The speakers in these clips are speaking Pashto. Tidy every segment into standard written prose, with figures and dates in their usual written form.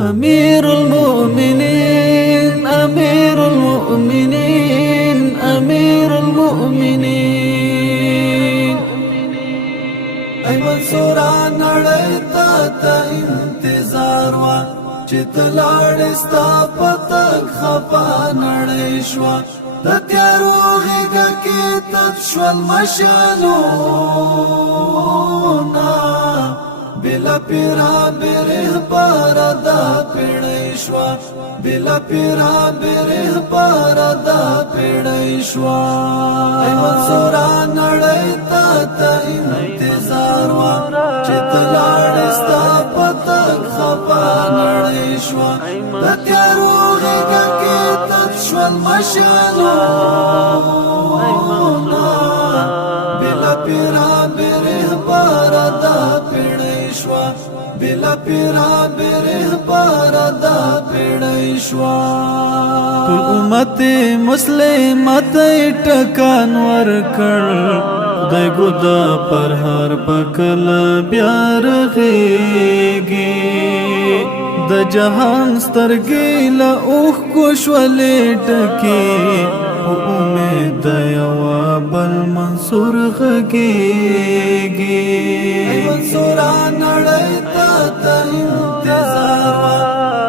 أمير المؤمنين أمير المؤمنين أمير المؤمنين أي منصورا نړۍ ته انتظار وا چې تلاړ ستا پتک خفا نړۍ شوا د تیارو غېږه کې تت شول مشالونه بلا پیرا بیره پارا دا پیڑای شوا بلا پیرا بیره پارا دا پیڑای شوا ای منصورا نړۍ تا انتظار وا چې تلاړ ستا پتک خفا نړۍ شوا د تیارو غېږه کې تت شول مشالونه بلا پیرا بیره پارا دا پیڑای شوا بلا پیرا بیره پارا دا پیڑای شوا ټول امت مسلمت ټکان ورکړ خدای ګودا پر هر پکل بیا رغېږي د جهان سترګې له اوښ کو شولې ډکې په امید د یوه بل منصور غږېږي منصورا نړۍ ته انتظار وا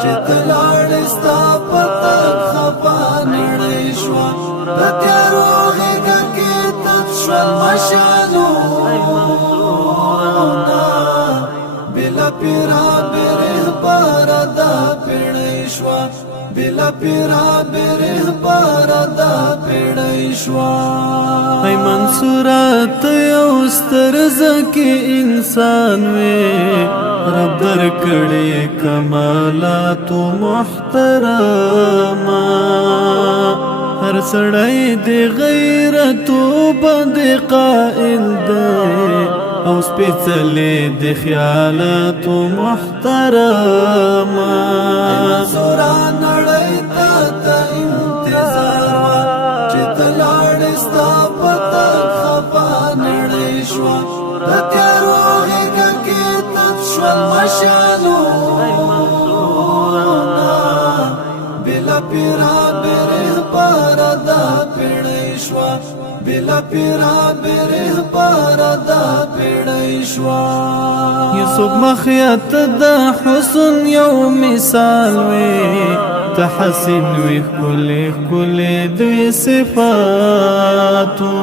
چې تلاړ ستا پتک خفا نړۍ شوا د تیارو غېږه کې تت شول مشالونه بلا پیرا بیره پارا دا پیڑای شوا بلا پیرا بیره پارا دا پیڑای شوا ای منصورات یو سترزکی انسان وی رب در کړي کمالات محترما هر سړی دی غیرت باندې قائل دی او سپیڅلې د خیالات محترما منصورا نړۍ ته انتظار وا چې تلاړ ستا پتک خفا نړۍ شوا د تیارو غېږه کې تت شول مشالونه بلا پیرا بیره پارا دا پیڑای شوا بلا پیرا بیره پارا دا پیڑای شوا یوسف مخیت دا حسن یو مثال وی تحسن وی کلی کلی دوی صفاتو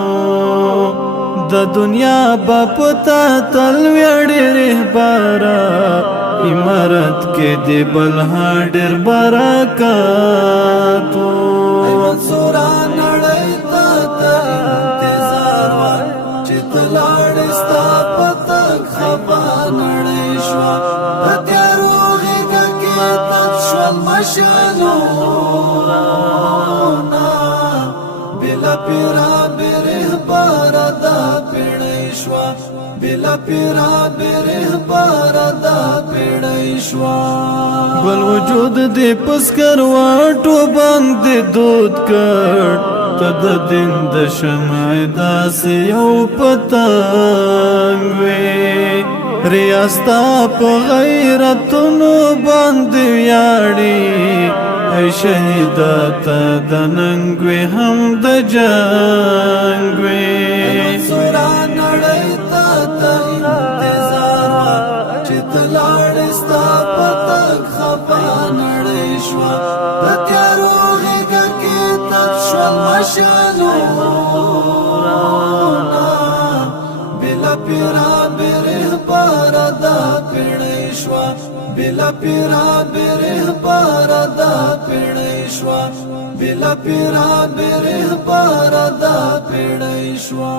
د دنیا باپتا تلویړ رهبارا امارت کې دی بلها ډېر برکاتو منصورا نړۍ ته انتظار وا چې تلاړ ستا پتک خفا نړۍ شوا د تیارو غېږه کې تت شول مشالونه بلا پیرا بیره پارا دا پیڑای شوا بلا پیرا بیره پارا دا پیڑای شوا گل وجود دی پسکر واټو باندې دود کړ تد دین د شمع داسې یو پتنګ وی ریاستا په غیرتونو باندې ویاړي ای شهیدا ته د ننګ وی هم د جنګ وی منصورا نړۍ ته انتظار وا چې تلاړ ستا پتک خفا نړۍ شوا د تیارو غېږه کې تت شول مشالونه بلا پیرا بیره پارا دا پیڑای شوا بلا پیرا بیره پارا دا پیڑای شوا بلا پیرا بیره پارا دا پیڑای شوا